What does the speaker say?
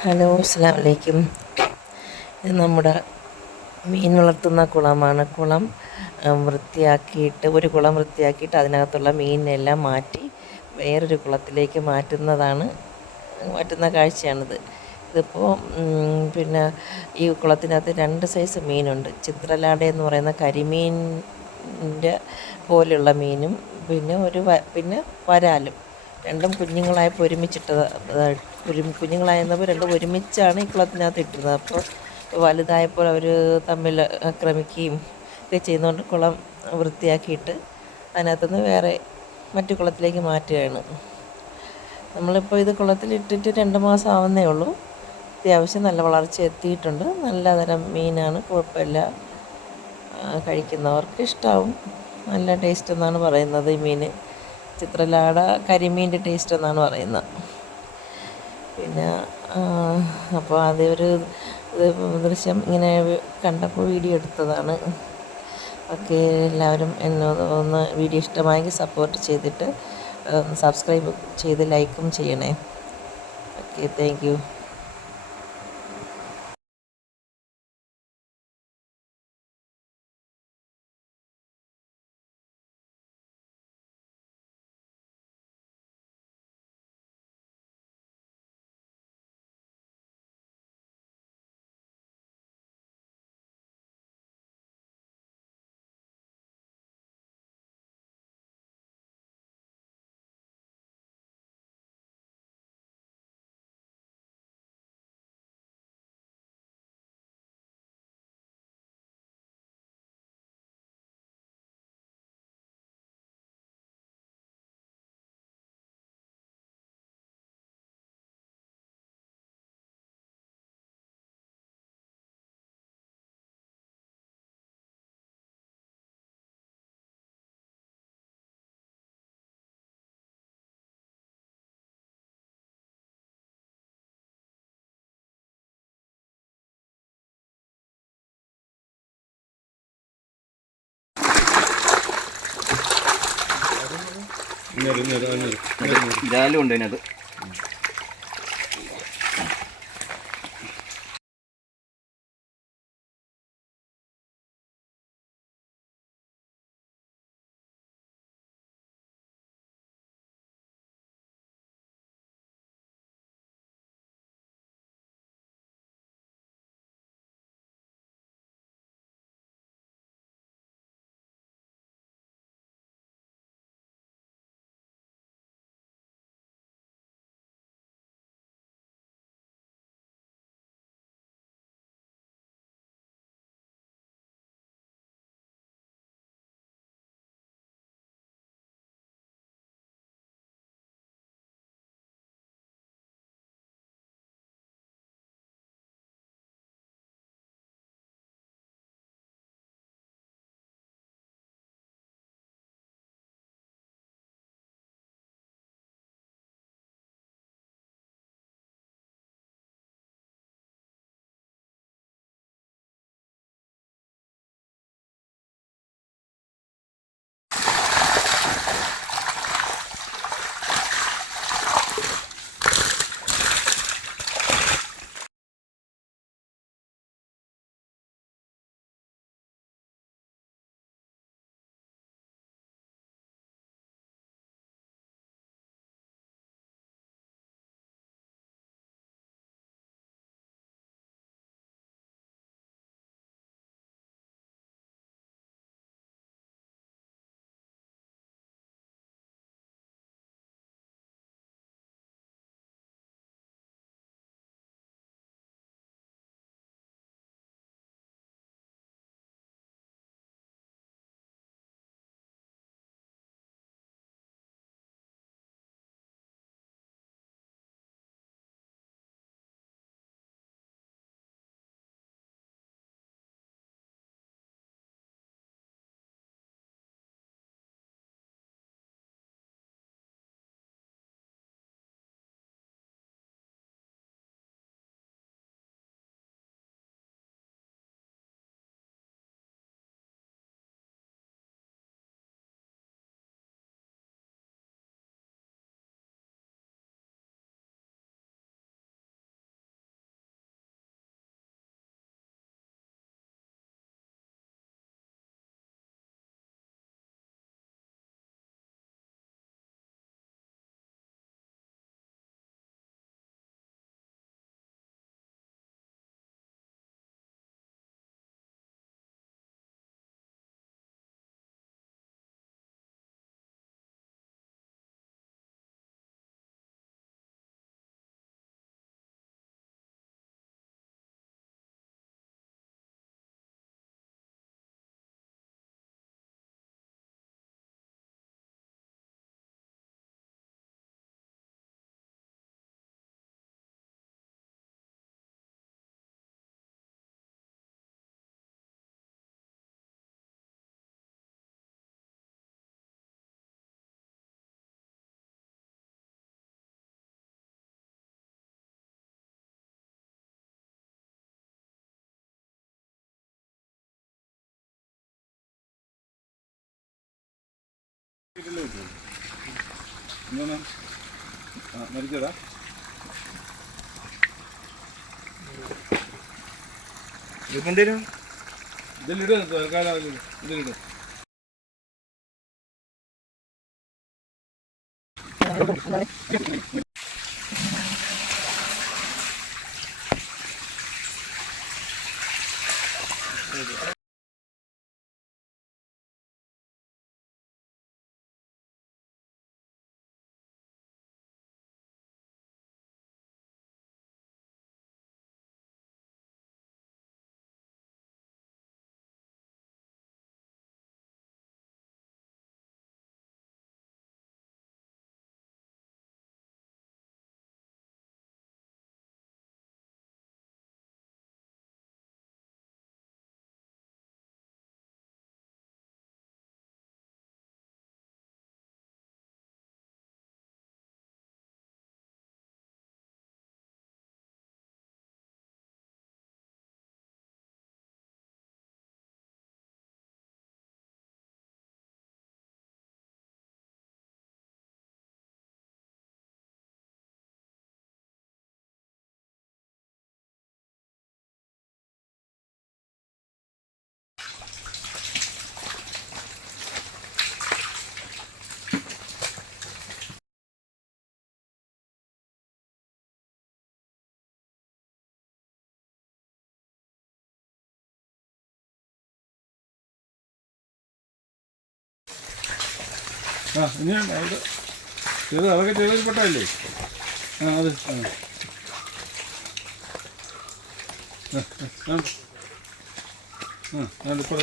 Hello അസ്സാം വലൈക്കും ഇത് നമ്മുടെ മീൻ വളർത്തുന്ന കുളമാണ്. കുളം വൃത്തിയാക്കിയിട്ട് ഒരു കുളം വൃത്തിയാക്കിയിട്ട് അതിനകത്തുള്ള മീനിനെല്ലാം മാറ്റി വേറൊരു കുളത്തിലേക്ക് മാറ്റുന്നതാണ് മാറ്റുന്ന കാഴ്ചയാണിത്. ഇതിപ്പോൾ പിന്നെ ഈ കുളത്തിനകത്ത് രണ്ട് സൈസ് മീനുണ്ട്. ചിത്രലാട എന്ന് പറയുന്ന കരിമീനിന്റെ പോലെയുള്ള മീനും പിന്നെ ഒരു പിന്നെ വരാലും. രണ്ടും കുഞ്ഞുങ്ങളായപ്പോൾ ഒരുമിച്ചിട്ടത് ഒരു കുഞ്ഞുങ്ങളായിരുന്നപ്പോൾ രണ്ടും ഒരുമിച്ചാണ് ഈ കുളത്തിനകത്ത് ഇട്ടിരുന്നത്. അപ്പോൾ വലുതായപ്പോൾ അവർ തമ്മിൽ ആക്രമിക്കുകയും ഒക്കെ ചെയ്യുന്നതുകൊണ്ട് കുളം വൃത്തിയാക്കിയിട്ട് അതിനകത്തുനിന്ന് വേറെ മറ്റു കുളത്തിലേക്ക് മാറ്റുകയാണ്. നമ്മളിപ്പോൾ ഇത് കുളത്തിലിട്ടിട്ട് രണ്ട് മാസം ആവുന്നേ ഉള്ളൂ. അത്യാവശ്യം നല്ല വളർച്ച എത്തിയിട്ടുണ്ട്. നല്ല തരം മീനാണ് കുഴപ്പമില്ല. കഴിക്കുന്നവർക്ക് ഇഷ്ടമാവും നല്ല ടേസ്റ്റ് എന്നാണ് പറയുന്നത് ഈ മീൻ. ചിത്രലാട കരിമീന്റെ ടേസ്റ്റ് എന്നാണ് പറയുന്നത്. പിന്നെ അപ്പോൾ അതൊരു ദൃശ്യം ഇങ്ങനെ കണ്ടപ്പോൾ വീഡിയോ എടുത്തതാണ്. ഓക്കെ എല്ലാവരും എന്നോട് ഒന്ന് വീഡിയോ ഇഷ്ടമായെങ്കിൽ സപ്പോർട്ട് ചെയ്തിട്ട് സബ്സ്ക്രൈബ് ചെയ്ത് ലൈക്കും ചെയ്യണേ. ഓക്കെ താങ്ക് ജാലും ഉണ്ട് അതിനകത്ത് കിട്ടും ഇങ്ങനെ മരിച്ചതാ ഇതെന്തേലും ഇതിലിട് തൽക്കാലം ഇതിൽ. ഇതിലിട് ആ ഇനി അവിടെ ചെയ്ത് അതൊക്കെ ചെയ്തതിൽ പെട്ടല്ലേ ആ അത് ആ. ആ, ആ, ഞാനിപ്പോൾ